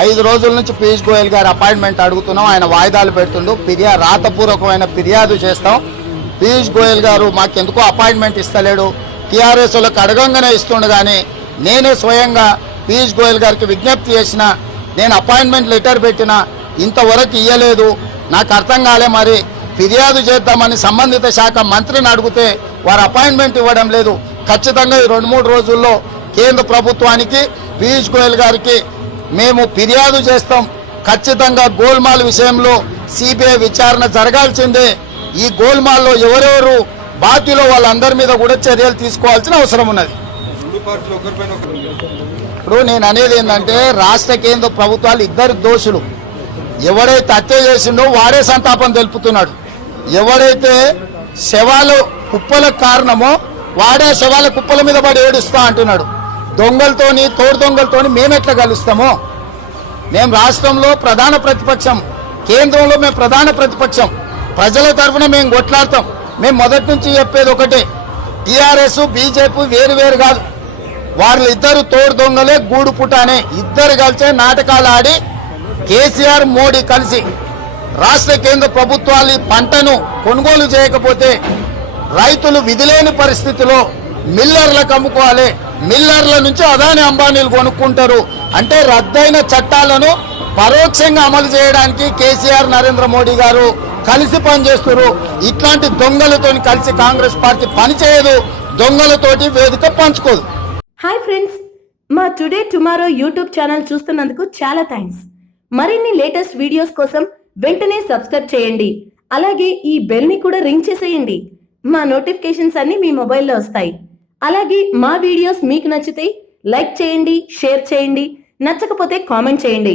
5 రోజుల నుంచి పీయూష్ గోయల్ గారి అపాయింట్మెంట్ అడుగుతున్నాం. ఆయన వాయిదాలు పెడుతుండు. రాతపూర్వకమైన ఫిర్యాదు చేస్తాం. పీయూష్ గోయల్ గారు మాకెందుకో అపాయింట్మెంట్ ఇస్తలేడు. టీఆర్ఎస్ వాళ్ళకి అడగంగానే ఇస్తుండు. కానీ నేనే స్వయంగా పీయూష్ గోయల్ గారికి విజ్ఞప్తి చేసిన, నేను అపాయింట్మెంట్ లెటర్ పెట్టినా ఇంతవరకు ఇయ్యలేదు. నాకు అర్థం కాలే, మరి ఫిర్యాదు చేద్దామని సంబంధిత శాఖ మంత్రిని అడిగితే వారు అపాయింట్మెంట్ ఇవ్వడం లేదు. ఖచ్చితంగా ఈ 2-3 రోజుల్లో కేంద్ర ప్రభుత్వానికి పీయూష్ గోయల్ గారికి మేము ఫిర్యాదు చేస్తాం. ఖచ్చితంగా గోల్మాల్ విషయంలో సిబిఐ విచారణ జరగాల్సిందే. ఈ గోల్మాల్లో ఎవరెవరు బాధ్యులో వాళ్ళందరి మీద కూడా చర్యలు తీసుకోవాల్సిన అవసరం ఉన్నది. ఇప్పుడు నేను అనేది ఏంటంటే రాష్ట్ర కేంద్ర ప్రభుత్వాలు ఇద్దరు దోషులు. ఎవడైతే హత్య చేసిండో వాడే సంతాపం తెలుపుతున్నాడు. ఎవడైతే శవాలు కుప్పలకు కారణమో వాడే శవాల కుప్పల మీద పడి ఏడుస్తా అంటున్నాడు. దొంగలతోని తోడు దొంగలతోని మేమెట్లా కలుస్తామో? మేము రాష్ట్రంలో ప్రధాన ప్రతిపక్షం, కేంద్రంలో మేము ప్రధాన ప్రతిపక్షం. ప్రజల తరఫున మేము కొట్లాడతాం. మేము మొదటి నుంచి చెప్పేది ఒకటే, టీఆర్ఎస్ బీజేపీ వేరు కాదు. వాళ్ళు ఇద్దరు తోడు దొంగలే, గూడు పుటానే. ఇద్దరు కలిసే నాటకాలు ఆడి కేసీఆర్ మోడీ కలిసి రాష్ట్ర కేంద్ర ప్రభుత్వాలు పంటను కొనుగోలు చేయకపోతే రైతులు విధిలేని పరిస్థితిలో మిల్లర్లకు అమ్ముకోవాలి. మిల్లర్ల నుంచి అదాని అంబానీలు కొనుక్కుంటారు. అంటే రద్దయిన చట్టాలను పరోక్షంగా అమలు చేయడానికి కేసీఆర్ నరేంద్ర మోడీ గారు కలిసి పనిచేస్తారు. ఇట్లాంటి దొంగలతో కలిసి కాంగ్రెస్ పార్టీ పనిచేయదు. దొంగలతోటి వేదిక పంచుకోదు. హాయ్ ఫ్రెండ్స్, మా టుడే టుమారో యూట్యూబ్ ఛానల్ చూస్తున్నందుకు చాలా థ్యాంక్స్. మరిన్ని లేటెస్ట్ వీడియోస్ కోసం వెంటనే సబ్స్క్రైబ్ చేయండి. అలాగే ఈ బెల్ ని కూడా రింగ్ చేసేయండి. మా నోటిఫికేషన్స్ అన్ని మీ మొబైల్లో వస్తాయి. అలాగే మా వీడియోస్ మీకు నచ్చితే లైక్ చేయండి, షేర్ చేయండి, నచ్చకపోతే కామెంట్ చేయండి.